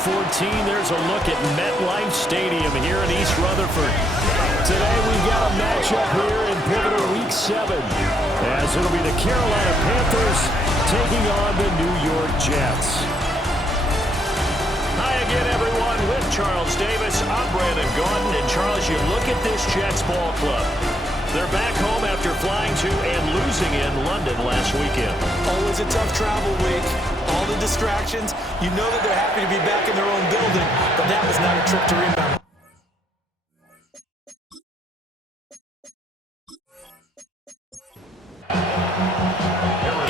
There's a look at MetLife Stadium here in East Rutherford. Today we've got a matchup here in pivotal Week 7, as it'll be the Carolina Panthers taking on the New York Jets. Hi again, everyone. With Charles Davis, I'm Brandon Gaudin. And Charles, you look at this Jets ball club. They're back home after flying to and losing in London last weekend. Always a tough travel week. All the distractions. You know that they're happy to be back in their own building, but that was not a trip to remember.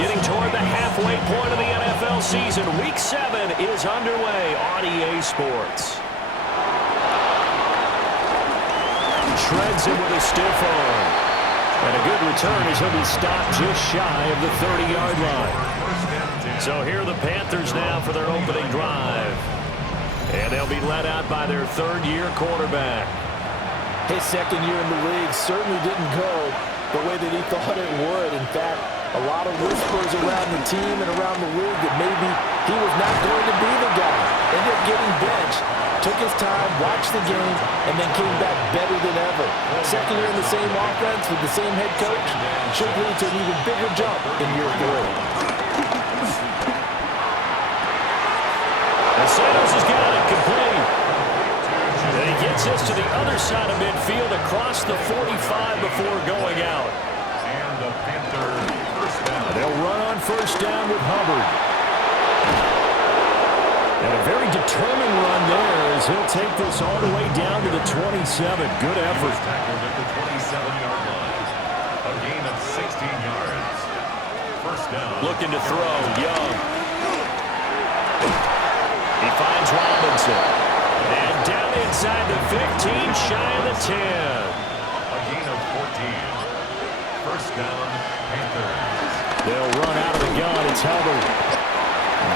Getting toward the halfway point of the NFL season, Week 7 is underway on EA Sports. Shreds him with a stiff arm. And a good return as he'll be stopped just shy of the 30-yard line. So here are the Panthers now for their opening drive. And they'll be led out by their third-year quarterback. His second year in the league certainly didn't go the way that he thought it would. In fact, a lot of whispers around the team and around the league that maybe he was not going to be the guy. Ended up getting benched. Took his time, watched the game, and then came back better than ever. Second year in the same offense with the same head coach should lead to an even bigger jump in year 3. And Santos has got it complete. And he gets this to the other side of midfield across the 45 before going out. And the Panthers first down. They'll run on first down with Hubbard. And a very determined run there as he'll take this all the way down to the 27. Good effort. Tackled at the 27-yard line. A gain of 16 yards. First down. Looking to throw, Young. He finds Robinson. And down inside the 15, shy of the 10. A gain of 14. First down, Panthers. They'll run out of the gun. It's Hubbard.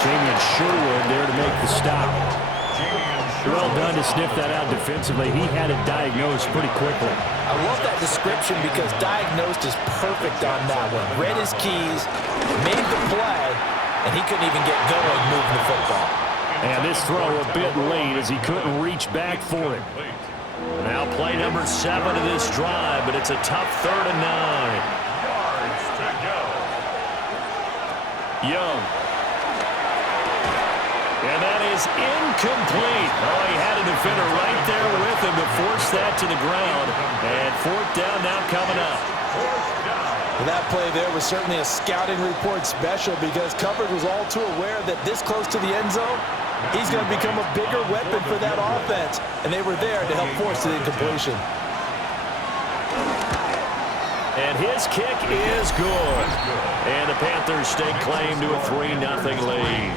Jamian Sherwood there to make the stop. Well done to sniff that out defensively. He had it diagnosed pretty quickly. I love that description because diagnosed is perfect on that one. Read his keys, made the play, and he couldn't even get going moving the football. And this throw a bit late as he couldn't reach back for it. Now play number 7 of this drive, but it's a tough 3rd and 9. Yards to go. Young. And that is incomplete. Oh, he had a defender right there with him to force that to the ground. And 4th down now coming up. Well, that play there was certainly a scouting report special because coverage was all too aware that this close to the end zone, he's going to become a bigger weapon for that offense. And they were there to help force the incompletion. And his kick is good. And the Panthers stake claim to a 3-0 lead.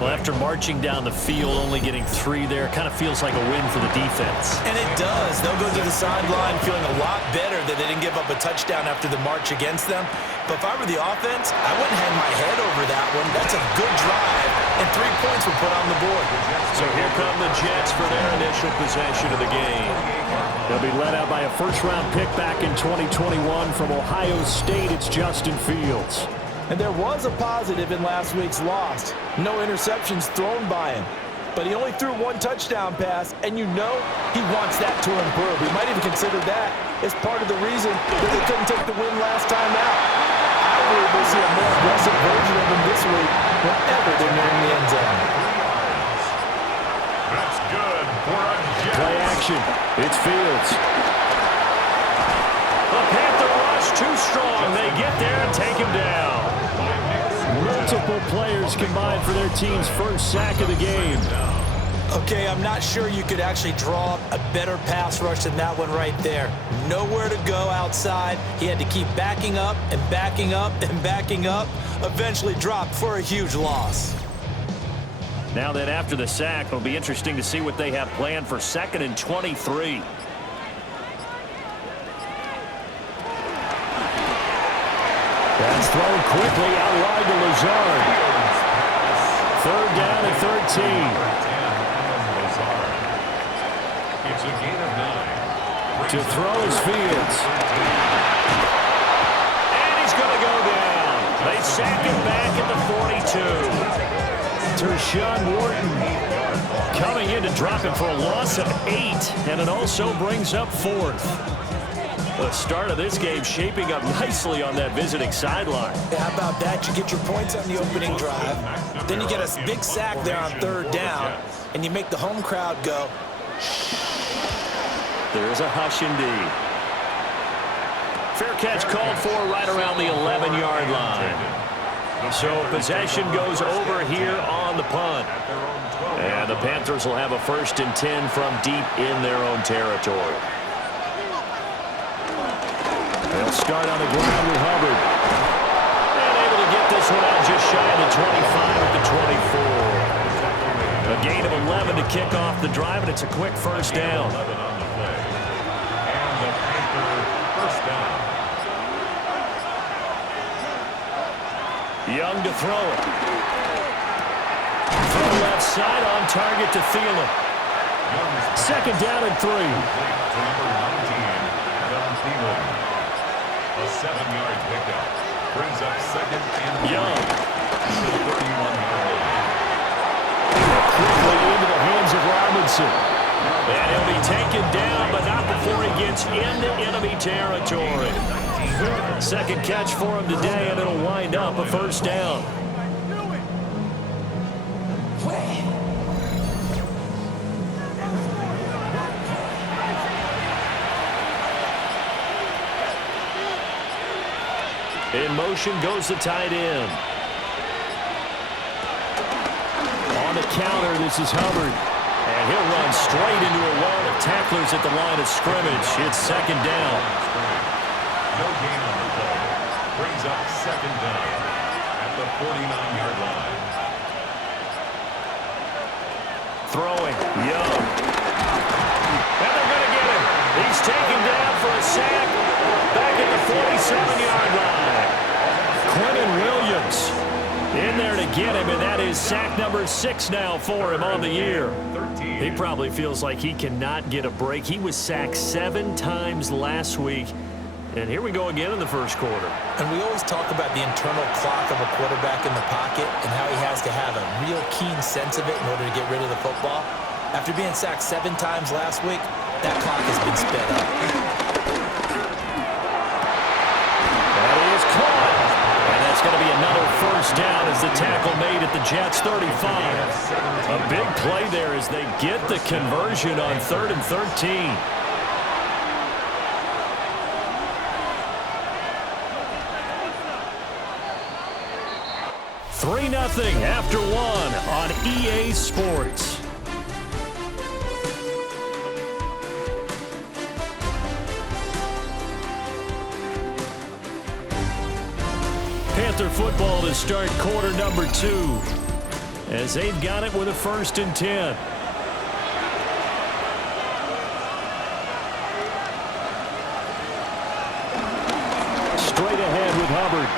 Well, after marching down the field, only getting 3 there, kind of feels like a win for the defense. And it does. They'll go to the sideline feeling a lot better that they didn't give up a touchdown after the march against them. But if I were the offense, I wouldn't hang my head over that one. That's a good drive, and 3 points were put on the board. So here come the Jets for their initial possession of the game. They'll be led out by a first-round pick back in 2021 from Ohio State. It's Justin Fields. And there was a positive in last week's loss. No interceptions thrown by him. But he only threw 1 touchdown pass, and you know he wants that to improve. He might even consider that as part of the reason that they couldn't take the win last time out. I believe we'll see a more aggressive version of him this week whenever they're nearing the end zone. That's good for a Jets. Play action. It's Fields. The Panther rush too strong. They get there and take him down. Multiple players combined for their team's first sack of the game. Okay, I'm not sure you could actually draw up a better pass rush than that one right there. Nowhere to go outside. He had to keep backing up and backing up and backing up. Eventually dropped for a huge loss. Now that after the sack, it'll be interesting to see what they have planned for 2nd and 23. That's thrown quickly out wide to Lazard. 3rd down and 13. It's a gain of 9. To throw is Fields. And he's going to go down. They sack him back at the 42. Tershawn Wharton dropping for a loss of 8, and it also brings up 4th. The start of this game shaping up nicely on that visiting sideline. Yeah, how about that? You get your points on the opening drive, then you get a big sack there on 3rd down, and you make the home crowd go. There's a hush indeed. Fair catch called for right around the 11-yard line. So possession goes over here on the punt. And the Panthers will have a 1st and 10 from deep in their own territory. They'll start on the ground with Hubbard. And able to get this one out just shy of the 25 at the 24. A gain of 11 to kick off the drive, and it's a quick 1st down. And the Panther 1st down. Young to throw it. Throw left side on target to Thielen. 2nd down and 3. To number 19, Adam Thielen. A 7-yard pickup. Brings up 2nd and 3. Young. The 31-yard line. Quickly into the hands of Robinson. And he'll be taken down, but not before he gets into enemy territory. 2nd catch for him today, and it'll wind up a 1st down. In motion goes the tight end. On the counter, this is Hubbard. And he'll run straight into a wall of tacklers at the line of scrimmage. It's 2nd down. No gain on the play. Brings up 2nd down at the 49-yard line. Throwing. Young. And they're going to get him. He's taken down for a sack back at the 47-yard line. Quentin Williams in there to get him, and that is sack number 6 now for him on the year. He probably feels like he cannot get a break. He was sacked 7 times last week. And here we go again in the 1st quarter. And we always talk about the internal clock of a quarterback in the pocket and how he has to have a real keen sense of it in order to get rid of the football. After being sacked 7 times last week, that clock has been sped up. That is caught. And that's going to be another 1st down as the tackle made at the Jets' 35. A big play there as they get the conversion on 3rd and 13. Nothing after 1 on EA Sports. Panther football to start quarter number 2 as they've got it with a 1st and 10. Straight ahead with Hubbard.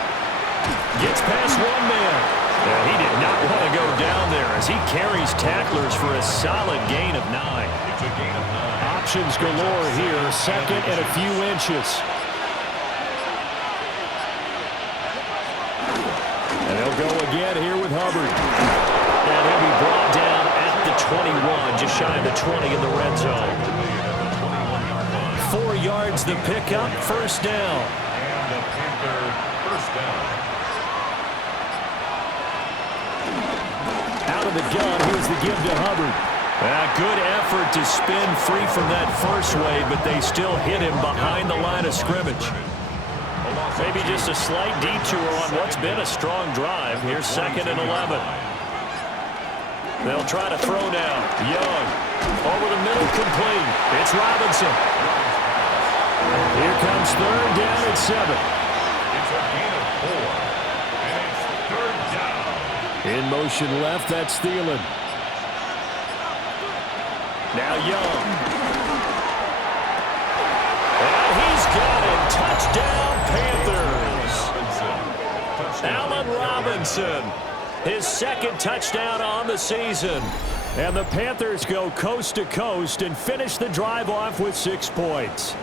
Gets past one man. And he did not want to go down there as he carries tacklers for a solid gain of 9. It's a gain of 9. Options galore here, 2nd and a few inches. And they'll go again here with Hubbard. And he'll be brought down at the 21, just shy of the 20 in the red zone. 4 yards the pickup, 1st down. And the Panther 1st down. Out of the gun, here's the give to Hubbard. Good effort to spin free from that first wave, but they still hit him behind the line of scrimmage. Maybe just a slight detour on what's been a strong drive. Here's 2nd and 11. They'll try to throw now. Young. Over the middle, complete. It's Robinson. Here comes 3rd down and 7. It's a gain of 4. And it's 3rd down. In motion left, that's Thielen. Now Young. And he's got it. Touchdown, Panthers. Allen Robinson. His 2nd touchdown on the season. And the Panthers go coast to coast and finish the drive off with 6 points.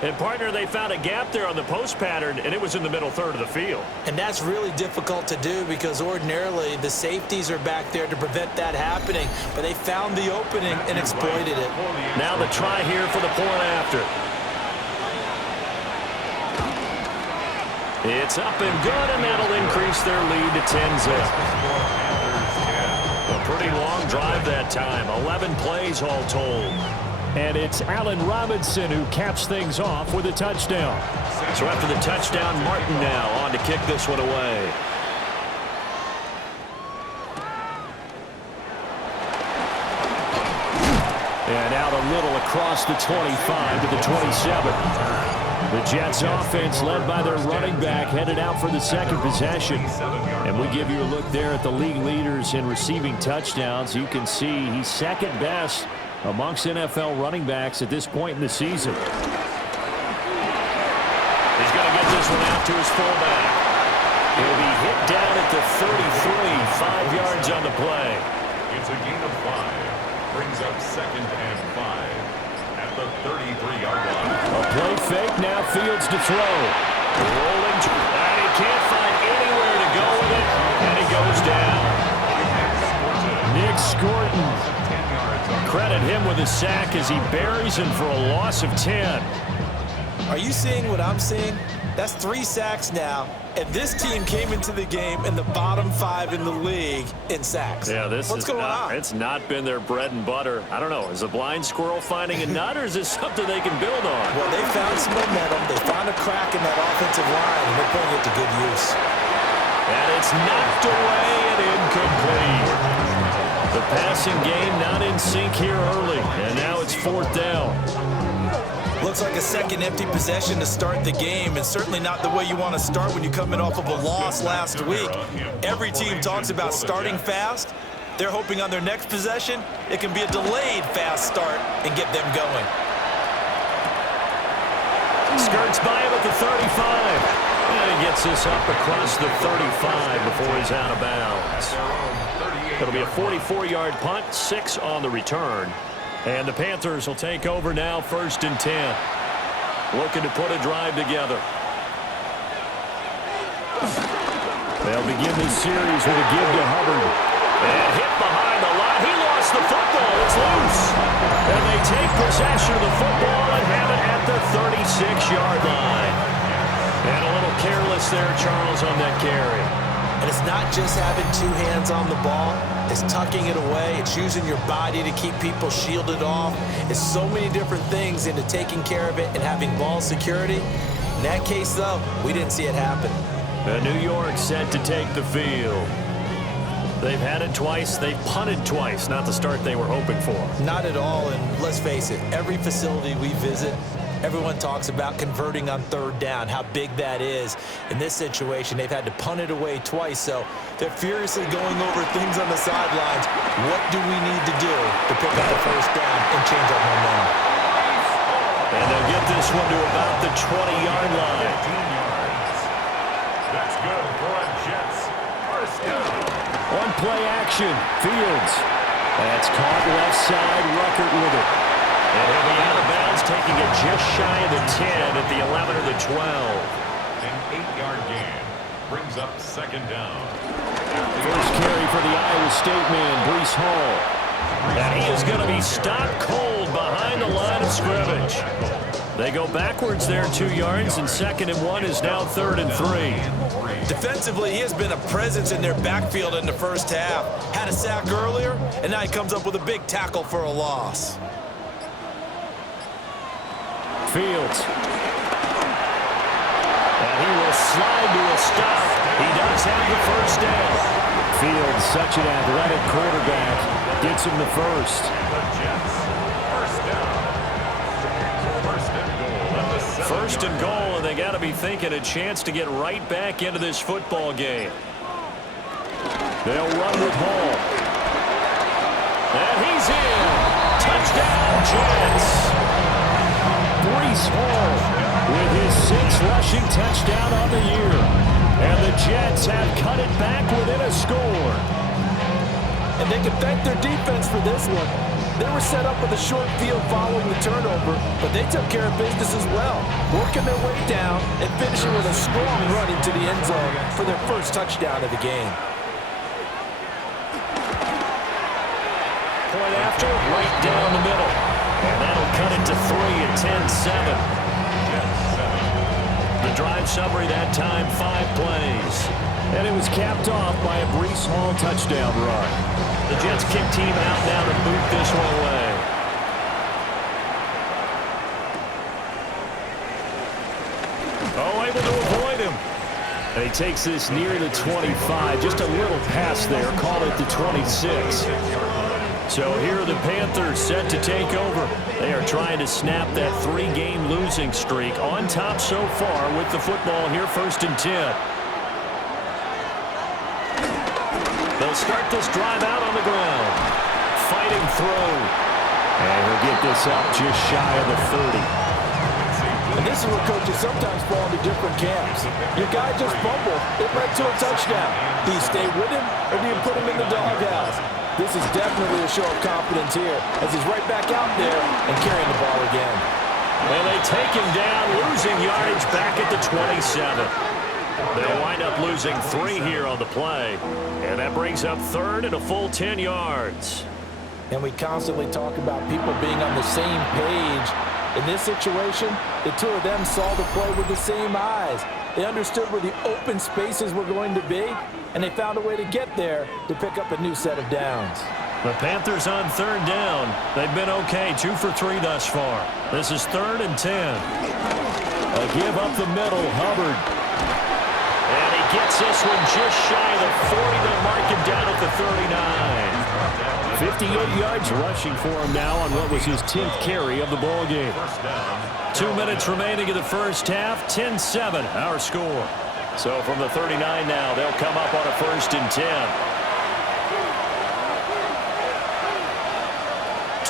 And, partner, they found a gap there on the post pattern, and it was in the middle third of the field. And that's really difficult to do because ordinarily the safeties are back there to prevent that happening. But they found the opening and exploited it. Now the try here for the point after. It's up and good, and that'll increase their lead to 10-zip. A pretty long drive that time. 11 plays all told. And it's Allen Robinson who caps things off with a touchdown. So after the touchdown, Martin now on to kick this one away. And out a little across the 25 to the 27. The Jets offense led by their running back headed out for the second possession. And we give you a look there at the league leaders in receiving touchdowns. You can see he's second best amongst NFL running backs at this point in the season. He's going to get this one out to his fullback. He'll be hit down at the 33, 5 yards on the play. It's a gain of 5. Brings up 2nd and 5 at the 33-yard line. A play fake, now Fields to throw. Rolling, and he can't find anywhere to go with it, and he goes down. Nick Scorton. Credit him with a sack as he buries him for a loss of 10. Are you seeing what I'm seeing? That's 3 sacks now, and this team came into the game in the bottom 5 in the league in sacks. Yeah, What's going on? It's not been their bread and butter. I don't know. Is a blind squirrel finding a nut, or is this something they can build on? Well, they found some momentum. They found a crack in that offensive line, and they're putting it to good use. And it's knocked away and incomplete. The passing game not in sync here early, and now it's 4th down. Looks like a second empty possession to start the game, and certainly not the way you want to start when you're coming off of a loss last week. Every team talks about starting fast. They're hoping on their next possession, it can be a delayed fast start and get them going. Skirts by him at the 35. And he gets this up across the 35 before he's out of bounds. It'll be a 44-yard punt, 6 on the return. And the Panthers will take over now, 1st and 10. Looking to put a drive together. They'll begin this series with a give to Hubbard. And hit behind the line. He lost the football. It's loose. And they take possession of the football and have it at the 36-yard line. And a little careless there, Charles, on that carry. And it's not just having 2 hands on the ball. It's tucking it away. It's using your body to keep people shielded off. It's so many different things into taking care of it and having ball security. In that case, though, we didn't see it happen. And New York set to take the field. They've had it twice. They've punted twice. Not the start they were hoping for. Not at all. And let's face it, every facility we visit, everyone talks about converting on 3rd down, how big that is. In this situation, they've had to punt it away twice, so they're furiously going over things on the sidelines. What do we need to do to pick up the 1st down and change our momentum? And they'll get this one to about the 20-yard line. 15 yards. That's good for a Jets 1st down. One play action. Fields. That's caught left side. Ruckert with it. And he'll be out of bounds, taking it just shy of the 10 at the 11 or the 12. An 8-yard gain brings up 2nd down. First carry for the Iowa State man, Breece Hall. And he is going to be stopped cold behind the line of scrimmage. They go backwards there 2 yards, and 2nd and 1 is now 3rd and 3. Defensively, he has been a presence in their backfield in the first half. Had a sack earlier, and now he comes up with a big tackle for a loss. Fields. And he will slide to a stop. He does have the 1st down. Fields, such an athletic quarterback, gets him the 1st. The Jets 1st down. 1st and goal at the 7. 1st and goal, and they got to be thinking a chance to get right back into this football game. They'll run with Hall. And he's in. Touchdown, Jets. Breece Hall with his 6th rushing touchdown on the year. And the Jets have cut it back within a score. and they can thank their defense for this one. They were set up with a short field following the turnover, but they took care of business as well, working their way down and finishing with a strong run into the end zone for their first touchdown of the game. Point after, right down the middle. And that'll cut it to 3 at 10-7. The drive summary that time, 5 plays. And it was capped off by a Breece Hall touchdown run. The Jets kick team out now to boot this one away. Oh, able to avoid him. And he takes this near the 25. Just a little pass there. Call it the 26. So here are the Panthers set to take over. They are trying to snap that 3-game losing streak. On top so far with the football here, 1st and 10. They'll start this drive out on the ground. Fighting through. And he'll get this up just shy of the 30. And this is where coaches sometimes fall into different camps. Your guy just fumbled. It led to a touchdown. Do you stay with him or do you put him in the doghouse? This is definitely a show of confidence here as he's right back out there and carrying the ball again. And they take him down, losing yardage back at the 27. They'll wind up losing 3 here on the play. And that brings up 3rd and a full 10 yards. And we constantly talk about people being on the same page. In this situation, the two of them saw the play with the same eyes. They understood where the open spaces were going to be, and they found a way to get there to pick up a new set of downs. The Panthers on 3rd down. They've been okay, 2 for 3 thus far. This is 3rd and 10. A give up the middle, Hubbard. And he gets this one just shy of the 40. They'll mark him down at the 39. 58 yards rushing for him now on what was his 10th carry of the ball game. 2 minutes remaining in the first half. 10-7 our score. So from the 39 now, they'll come up on a 1st and 10.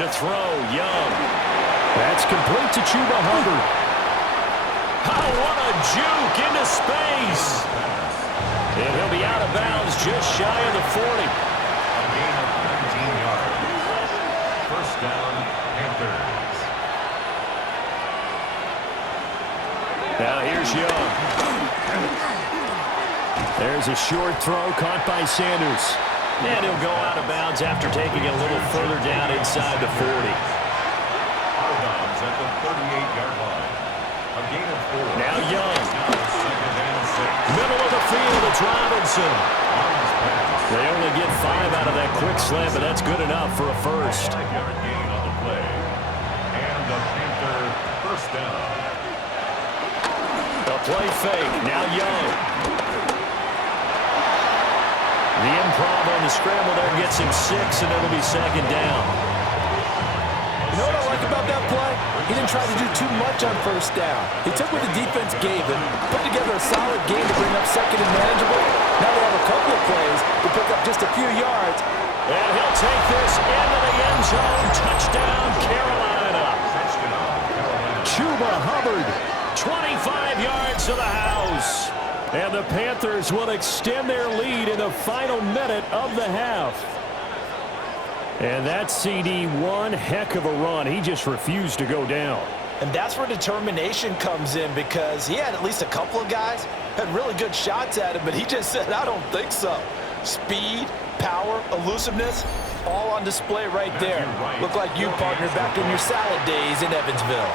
To throw, Young. That's complete to Chuba Hubbard. Oh, what a juke into space. And he'll be out of bounds just shy of the 40. A gain of 19 yards. 1st down, Panthers. Now here's Young. There's a short throw caught by Sanders. And he'll go out of bounds after taking it a little further down inside the 40. Out of bounds at the 38-yard line. A gain of 4. Now Young. Now 2nd and 6. Middle of the field, it's Robinson. They only get 5 out of that quick slam, but that's good enough for a first. 5-yard gain on the play. And the Panther 1st down. The play fake. Now Young. The improv on the scramble there gets him 6, and it'll be 2nd down. You know what I like about that play? He didn't try to do too much on 1st down. He took what the defense gave him, put together a solid game to bring up 2nd and manageable. Now they have a couple of plays to pick up just a few yards. And he'll take this into the end zone. Touchdown, Carolina. Chuba Hubbard, 25 yards to the house. And the Panthers will extend their lead in the final minute of the half. And that CD, one heck of a run. He just refused to go down. And that's where determination comes in, because he had at least a couple of guys had really good shots at him, but he just said, I don't think so. Speed, power, elusiveness, all on display right there. Look like you, partner, back in your salad days in Evansville.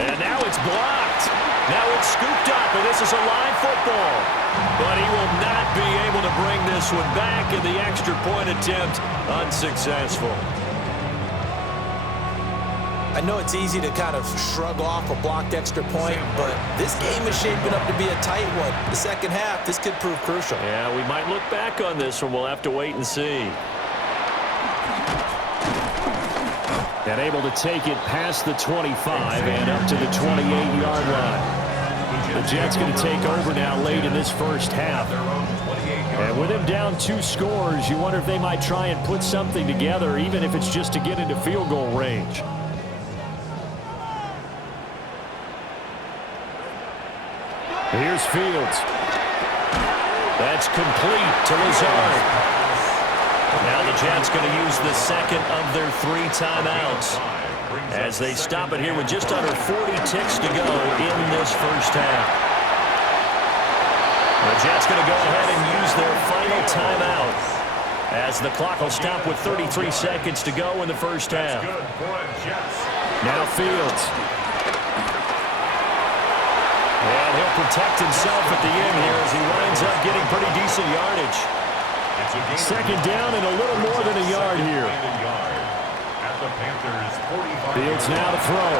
And now it's blocked. Now it's scooped up, and this is a live football. But he will not be able to bring this one back, and the extra point attempt unsuccessful. I know it's easy to kind of shrug off a blocked extra point, but this game is shaping up to be a tight one. The second half, this could prove crucial. Yeah, we might look back on this one. We'll have to wait and see. And able to take it past the 25 and up to the 28-yard line. The Jets going to take over now late in this first half. And with him down 2 scores, you wonder if they might try and put something together, even if it's just to get into field goal range. Here's Fields. That's complete to Lazard. Now the Jets going to use the second of their 3 timeouts as they stop it here with just under 40 ticks to go in this first half. The Jets going to go ahead and use their final timeout as the clock will stop with 33 seconds to go in the first half. Now Fields. And he'll protect himself at the end here as he winds up getting pretty decent yardage. Second down and a little more than a yard here. Fields now to throw.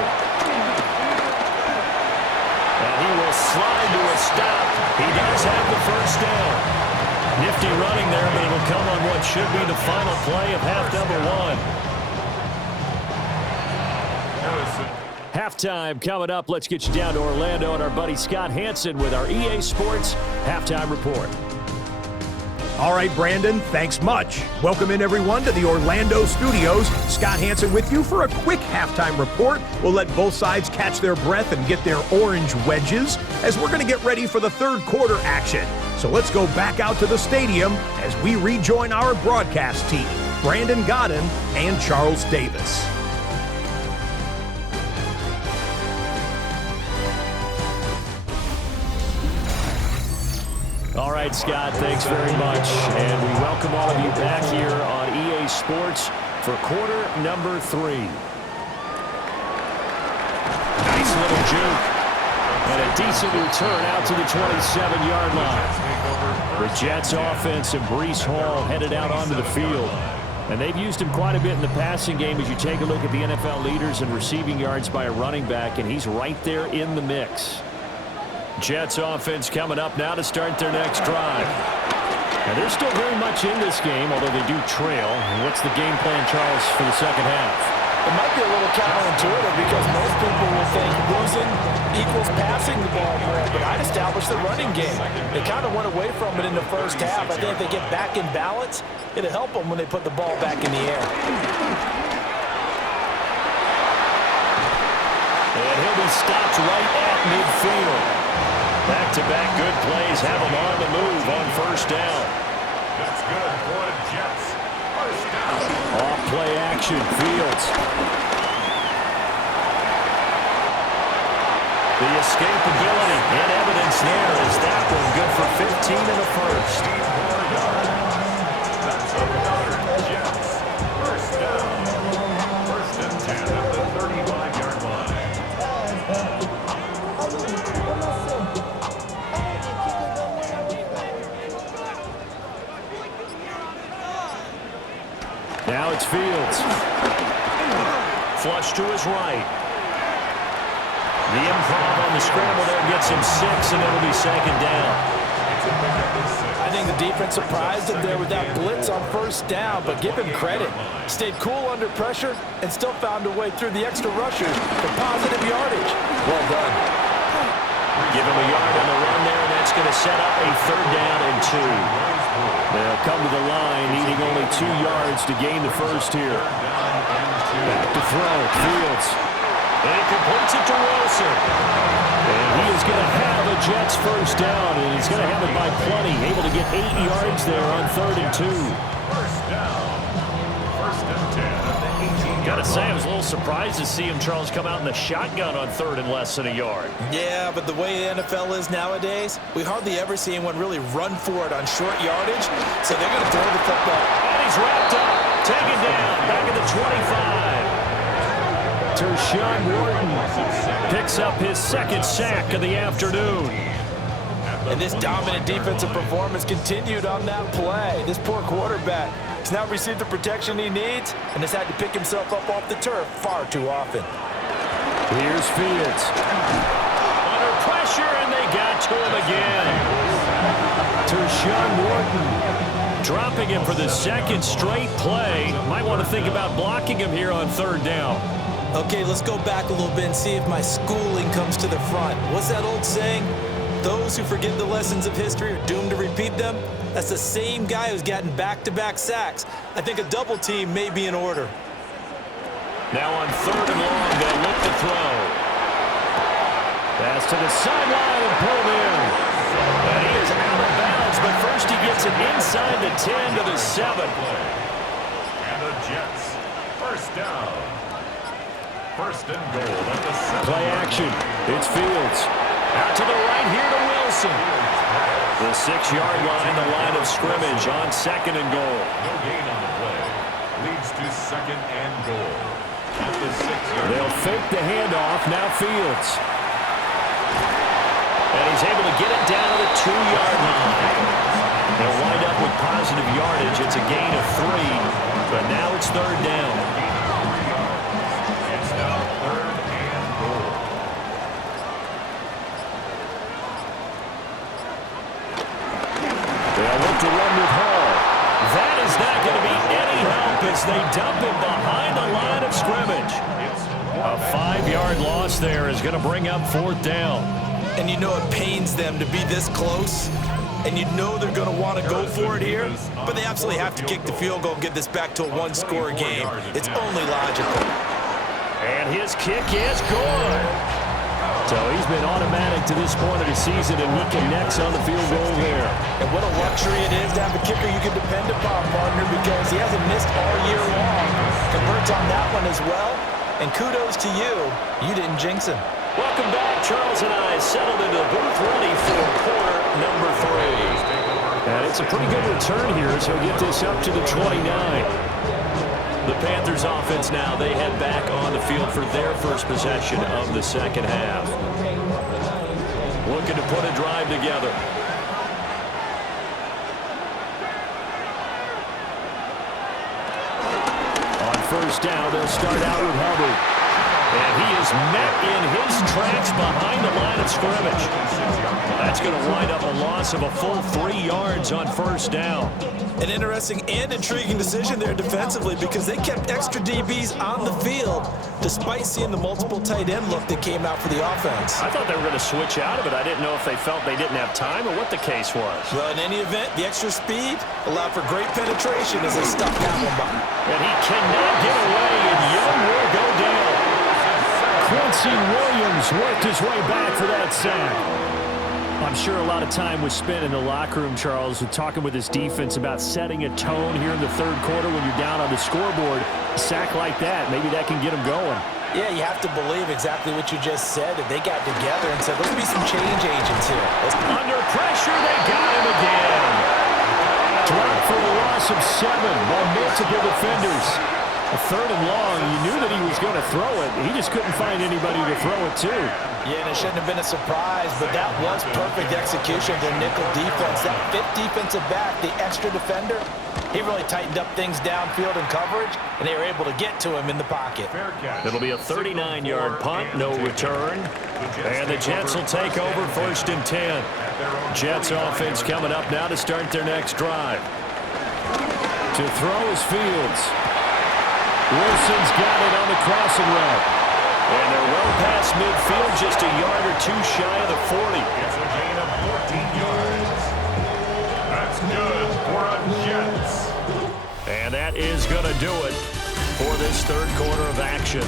And he will slide to a stop. He does have the first down. Nifty running there, but it'll come on what should be the final play of half number 1. Halftime coming up. Let's get you down to Orlando and our buddy Scott Hansen with our EA Sports Halftime Report. All right, Brandon, thanks much. Welcome in, everyone, to the Orlando studios. Scott Hansen with you for a quick halftime report. We'll let both sides catch their breath and get their orange wedges as we're going to get ready for the third quarter action. So let's go back out to the stadium as we rejoin our broadcast team, Brandon Godden and Charles Davis. All right, Scott, thanks very much. And we welcome all of you back here on EA Sports for quarter number 3. Nice little juke. And a decent return out to the 27-yard line. The Jets offense and Breece Hall headed out onto the field. And they've used him quite a bit in the passing game as you take a look at the NFL leaders in receiving yards by a running back, and he's right there in the mix. Jets offense coming up now to start their next drive. And they're still very much in this game, although they do trail. And what's the game plan, Charles, for the second half? It might be a little counterintuitive because most people will think losing equals passing the ball more, but I'd establish the running game. They kind of went away from it in the first half. I think if they get back in balance, it'll help them when they put the ball back in the air. And he'll be stopped right at midfield. Back-to-back good plays have him on the move on first down. That's good for the Jets. First down. Off-play action, Fields. The escapability and evidence there is that one good for 15 in the first. That's another Jets. First down. First and 10 at the 35-yard line. Now it's Fields. Flush to his right. The improv on the scramble there gets him 6, and it'll be second down. I think the defense surprised him there with that blitz on first down, but give him credit. Stayed cool under pressure and still found a way through the extra rushers for positive yardage. Well done. Give him a yard on the run there, and that's going to set up a third down and 2. They'll come to the line, needing only 2 yards to gain the first here. Back to throw, Fields. And he completes it to Wilson. And he is going to have a Jets first down, and he's going to have it by plenty. Able to get 8 yards there on 3rd and 2. First down. First and 10 at the 18. Got to say, I was a little surprised to see him, Charles, come out in the shotgun on 3rd and less than a yard. Yeah, but the way the NFL is nowadays, we hardly ever see anyone really run for it on short yardage, so they're going to throw the football. And he's wrapped up, taken down, back at the 25. Tershawn Wharton picks up his 2nd sack of the afternoon. And this dominant defensive performance continued on that play. This poor quarterback has now received the protection he needs and has had to pick himself up off the turf far too often. Here's Fields. Under pressure, and they got to him again. Tershawn Wharton dropping him for the 2nd straight play. Might want to think about blocking him here on 3rd down. Okay, let's go back a little bit and see if my schooling comes to the front. What's that old saying? Those who forget the lessons of history are doomed to repeat them. That's the same guy who's gotten back-to-back sacks. I think a double team may be in order. Now on 3rd and long, they'll look to throw. Pass to the sideline and pulled in. And he is out of bounds, but first First, he gets it inside the 10 to the 7. And the Jets, first down. First and goal at the 7. Play action. It's Fields. Out to the right here to Wilson. The 6-yard line, the line of scrimmage on second and goal. No gain on the play. Leads to second and goal. At the 6-yard line. They'll fake the handoff. Now Fields. And he's able to get it down to the 2-yard line. They'll wind up with positive yardage. It's a gain of 3. But now it's third down. It's now third and goal. They'll look to run with Hall. That is not going to be any help as they dump him behind the line of scrimmage. A 5-yard loss there is going to bring up fourth down. And you know it pains them to be this close. And you know they're going to want to go for it here. But they absolutely have to kick the field goal and get this back to a one-score game. It's only logical. And his kick is good. So he's been automatic to this point of the season, and he connects on the field goal there. And what a luxury it is to have a kicker you can depend upon, partner, because he hasn't missed all year long. Converts on that one as well. And kudos to you. You didn't jinx him. Welcome back. Charles and I settled into the booth ready for quarter number 3. And it's a pretty good return here as he'll get this up to the 29. The Panthers offense now, they head back on the field for their first possession of the second half. Looking to put a drive together. On first down, they'll start out with Hubbard. And he is met in his tracks behind the line of scrimmage. That's going to wind up a loss of a full 3 yards on first down. An interesting and intriguing decision there defensively because they kept extra DBs on the field despite seeing the multiple tight end look that came out for the offense. I thought they were going to switch out of it. I didn't know if they felt they didn't have time or what the case was. Well, in any event, the extra speed allowed for great penetration as they stuffed that one by. And he cannot get away, and Young will go down. Quincy Williams worked his way back for that sack. I'm sure a lot of time was spent in the locker room, Charles, with talking with his defense about setting a tone here in the third quarter when you're down on the scoreboard. A sack like that, maybe that can get him going. Yeah, you have to believe exactly what you just said. That they got together and said, let's be some change agents here. Under pressure, they got him again. Dropped for a loss of 7 by multiple defenders. A third and long, you knew that he was going to throw it. He just couldn't find anybody to throw it to. Yeah, and it shouldn't have been a surprise, but that was perfect execution of their nickel defense. That fifth defensive back, the extra defender, he really tightened up things downfield in coverage, and they were able to get to him in the pocket. It'll be a 39-yard punt, no return. And the Jets will take over first and 10. Jets offense coming up now to start their next drive. To throw is Fields. Wilson's got it on the crossing route. And they're well past midfield, just a yard or 2 shy of the 40. It's a gain of 14 yards. That's good for a Jets. And that is going to do it for this third quarter of action.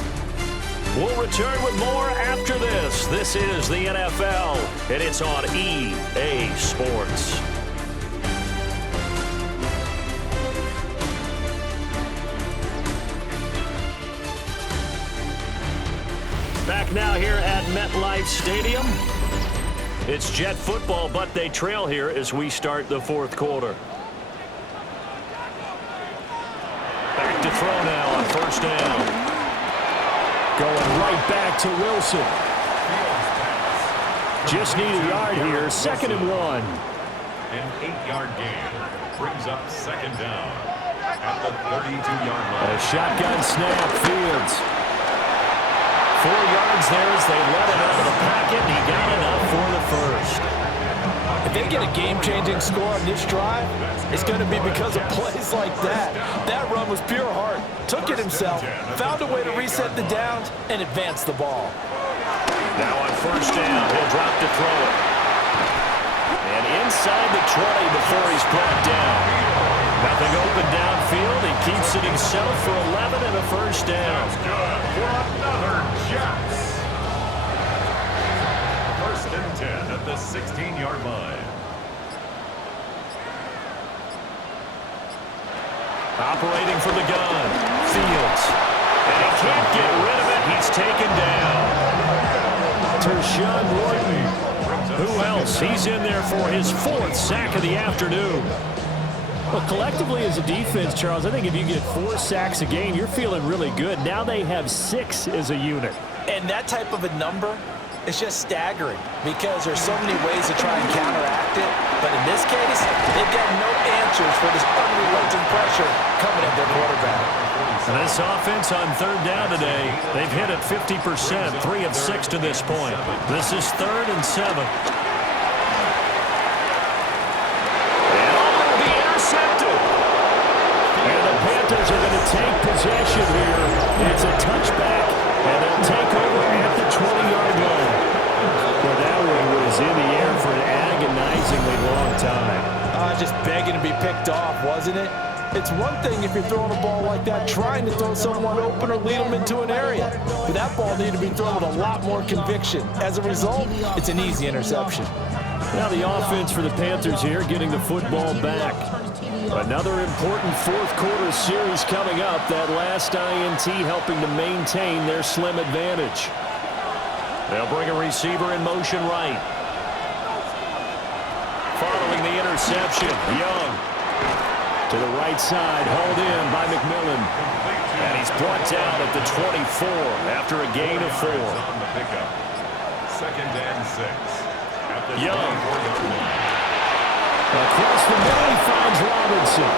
We'll return with more after this. This is the NFL, and it's on EA Sports. Back now here at MetLife Stadium. It's Jet football, but they trail here as we start the fourth quarter. Back to throw now on first down. Going right back to Wilson. Just need a yard here, second and 1. An 8-yard gain brings up second down at the 32-yard line. A shotgun snap, Fields. 4 yards there as they let him out of the pocket, and he got enough for the first. If they get a game-changing score on this drive, it's going to be because of plays like that. That run was pure heart. Took it himself, found a way to reset the downs, and advance the ball. Now on first down, he'll drop to throw it. And inside the 20 before he's brought down. Nothing open downfield. He keeps it himself for 11 and a first down. That's good for another Jets. First and 10 at the 16-yard line. Operating from the gun. Fields. And he can't get rid of it. He's taken down. Tershawn Wharton. Who else? He's in there for his 4th sack of the afternoon. Well, collectively as a defense, Charles, I think if you get 4 sacks a game, you're feeling really good. Now they have 6 as a unit. And that type of a number is just staggering because there's so many ways to try and counteract it. But in this case, they've got no answers for this unrelenting pressure coming at their quarterback. And this offense on 3rd down today, they've hit it 50%, 3 of 6 to this point. This is 3rd and 7. And all will be intercepted. And the Panthers are going to take possession here. It's a touchback, and they'll take over at the 20-yard line. Well, that one was in the air for an agonizingly long time. Just begging to be picked off, wasn't it? It's one thing if you're throwing a ball like that, trying to throw someone open or lead them into an area. But that ball needed to be thrown with a lot more conviction. As a result, it's an easy interception. Now the offense for the Panthers here, getting the football back. Another important 4th quarter series coming up. That last INT helping to maintain their slim advantage. They'll bring a receiver in motion right. Following the interception, Young. To the right side, hauled in by McMillan. And he's brought down at the 24 after a gain of 4. 2nd and 6. Young. Across the middle, he finds Robinson.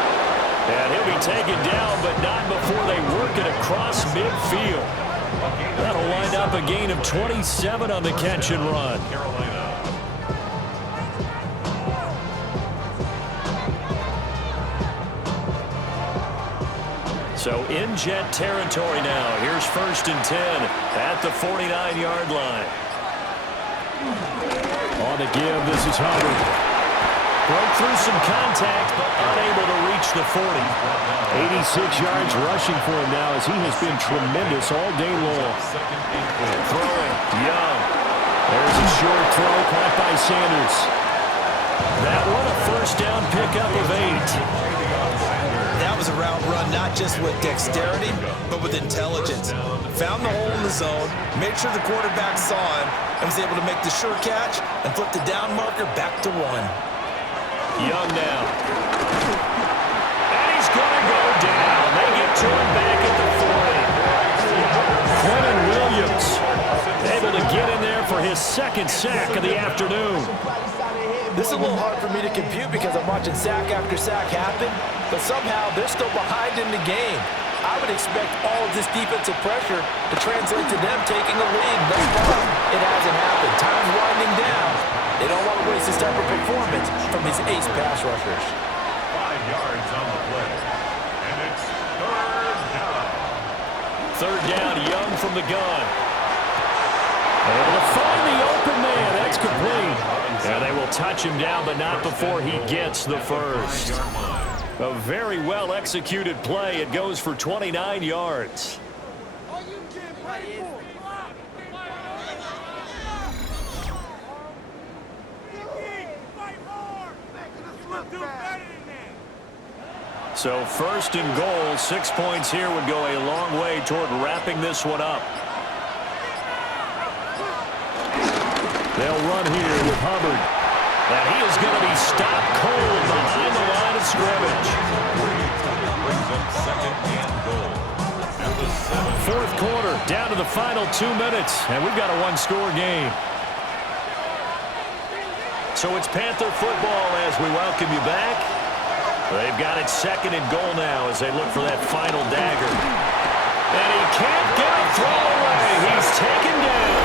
And he'll be taken down, but not before they work it across midfield. That'll wind up a gain of 27 on the catch and run. So in Jet territory now. Here's 1st and 10 at the 49-yard line. On the give, this is Hubbard. Broke through some contact, but unable to reach the 40. 86 yards rushing for him now as he has been tremendous all day long. Throwing, Young. There's a short throw caught by Sanders. That one a 1st down pickup of 8. That was a route run not just with dexterity, but with intelligence. Found the hole in the zone, made sure the quarterback saw him, and was able to make the sure catch and flip the down marker back to 1. Young now. And he's going to go down. They get to him back at the 40. Quentin Williams able to get in there for his 2nd sack of the afternoon. This is a little hard for me to compute because I'm watching sack after sack happen, but somehow they're still behind in the game. I would expect all of this defensive pressure to translate to them taking the lead. Thus far, it hasn't happened. Time's winding down. They don't want to waste this type of performance from these ace pass rushers. 5 yards on the play. And it's 3rd down. 3rd down, Young from the gun. Able to find the open man. That's complete. And they will touch him down, but not before he gets the 1st. A very well-executed play. It goes for 29 yards. So 1st and goal, 6 points here would go a long way toward wrapping this one up. They'll run here with Hubbard. And he is going to be stopped cold behind the line of scrimmage. Brings up 2nd and goal. At the 4th quarter, down to the final 2 minutes, and we've got a 1-score game. So it's Panther football as we welcome you back. They've got it 2nd and goal now as they look for that final dagger. And he can't get a throw away. He's taken down.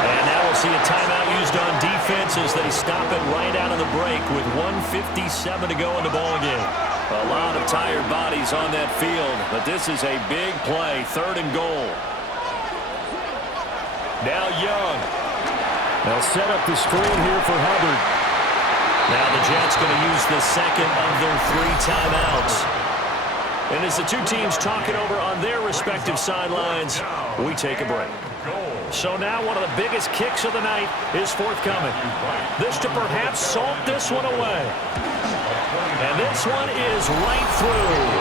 And now we'll see a timeout used on defense as they stop it right out of the break with 1:57 to go in the ballgame. A lot of tired bodies on that field, but this is a big play, 3rd and goal. Now Young. They'll set up the screen here for Hubbard. Now the Jets going to use the 2nd of their 3 timeouts. And as the two teams talk it over on their respective sidelines, we take a break. So now one of the biggest kicks of the night is forthcoming. This to perhaps salt this one away. And this one is right through.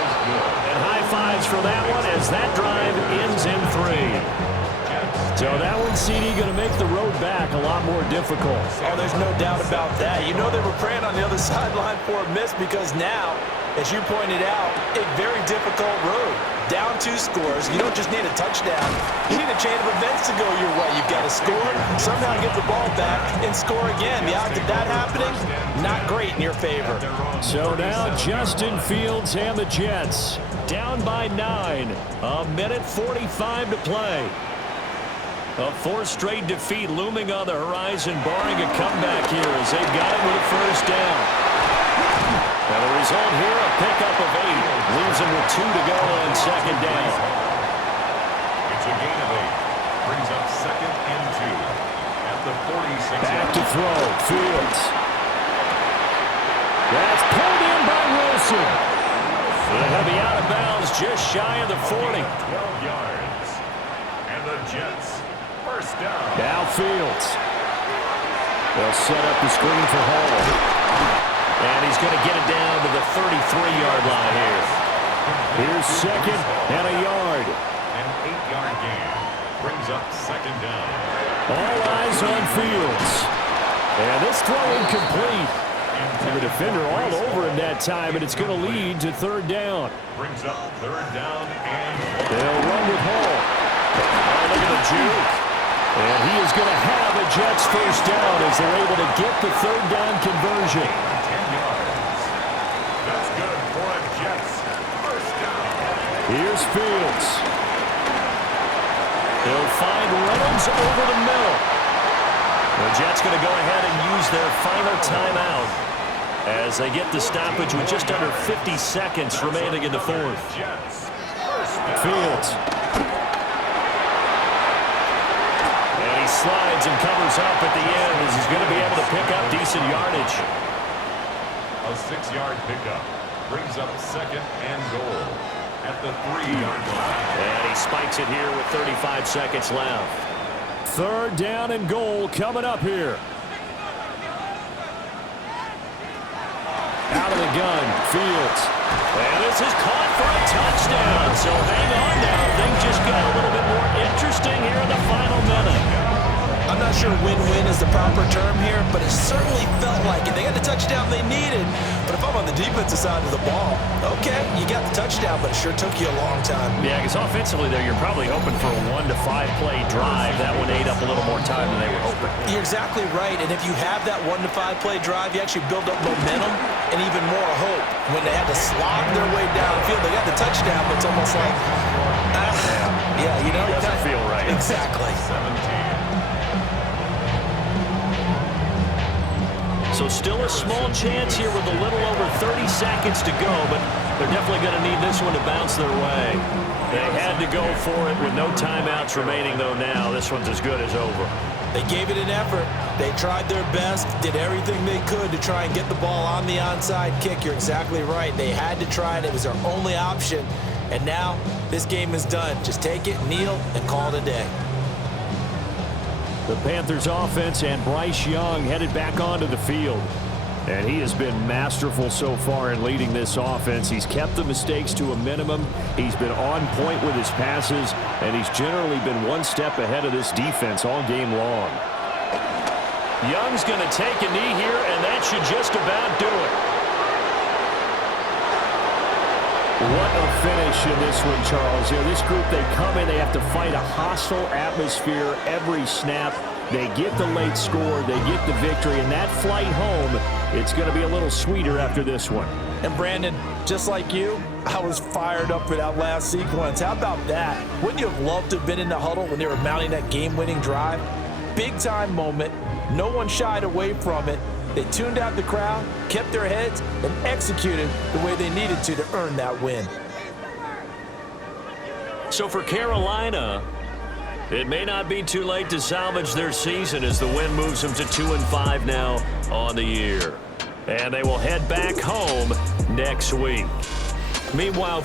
for that one as that drive ends in 3. So that one, CD, going to make the road back a lot more difficult. Oh, there's no doubt about that. You know they were praying on the other sideline for a miss because now, as you pointed out, a very difficult road. Down 2 scores. You don't just need a touchdown. You need a chain of events to go your way. You've got to score, somehow get the ball back, and score again. The odds of that happening, not great in your favor. So now Justin Fields and the Jets down by 9. A minute 45 to play. A 4th straight defeat looming on the horizon, barring a comeback here as they've got it with a first down. And the result here, a pickup of 8. Leaves them with 2 to go on second down. It's a gain of 8. Brings up 2nd and 2 at the 46. Back to throw. Fields. That's pulled in by Wilson. It'll be out of bounds just shy of the 40. 12 yards. And the Jets, first down. Now Fields. They'll set up the screen for Hall. And he's going to get it down to the 33-yard line here. Here's 2nd and a yard. An 8-yard gain brings up 2nd down. All eyes on Fields. And this throw incomplete. And the defender all over him that time, and it's going to lead to 3rd down. Brings up 3rd down and They'll run with Hall. Oh, look at the juke. And he is going to have a Jets first down as they're able to get the 3rd down conversion. 10 yards. That's good for a Jets first down. Here's Fields. He'll find Reynolds over the middle. The Jets going to go ahead and use their final timeout as they get the stoppage with just under 50 seconds remaining in the 4th. Jets first down. Fields. And he slides and covers up at the end as he's going to be able to pick up decent yardage. A 6-yard pickup brings up 2nd and goal at the 3-yard line. And he spikes it here with 35 seconds left. 3rd down and goal coming up here. Out of the gun, Fields. And this is caught for a touchdown. So hang on now. Things just got a little bit more interesting here in the final minute. I'm not sure win-win is the proper term here, but it certainly felt like it. They got the touchdown they needed, but if I'm on the defensive side of the ball, okay, you got the touchdown, but it sure took you a long time. Yeah, because offensively there, you're probably hoping for a 1 to 5 play drive. That one ate up a little more time than they were hoping. You're exactly right, and if you have that 1 to 5 play drive, you actually build up momentum and even more hope. When they had to slog their way downfield, they got the touchdown, but it's almost like, yeah, you know. It doesn't feel right. Exactly. 17. So still a small chance here with a little over 30 seconds to go, but they're definitely going to need this one to bounce their way. They had to go for it with no timeouts remaining, though, now. This one's as good as over. They gave it an effort. They tried their best, did everything they could to try and get the ball on the onside kick. You're exactly right. They had to try it. It was their only option. And now this game is done. Just take it, kneel, and call it a day. The Panthers offense and Bryce Young headed back onto the field. And he has been masterful so far in leading this offense. He's kept the mistakes to a minimum. He's been on point with his passes, and he's generally been one step ahead of this defense all game long. Young's going to take a knee here, and that should just about do it. What a finish in this one, Charles. You know, this group, they come in, they have to fight a hostile atmosphere every snap. They get the late score, they get the victory, and that flight home, it's going to be a little sweeter after this one. And Brandon, just like you, I was fired up for that last sequence. How about that? Wouldn't you have loved to have been in the huddle when they were mounting that game-winning drive? Big-time moment. No one shied away from it. They tuned out the crowd, kept their heads, and executed the way they needed to earn that win. So for Carolina, it may not be too late to salvage their season as the win moves them to 2-5 now on the year. And they will head back home next week. Meanwhile,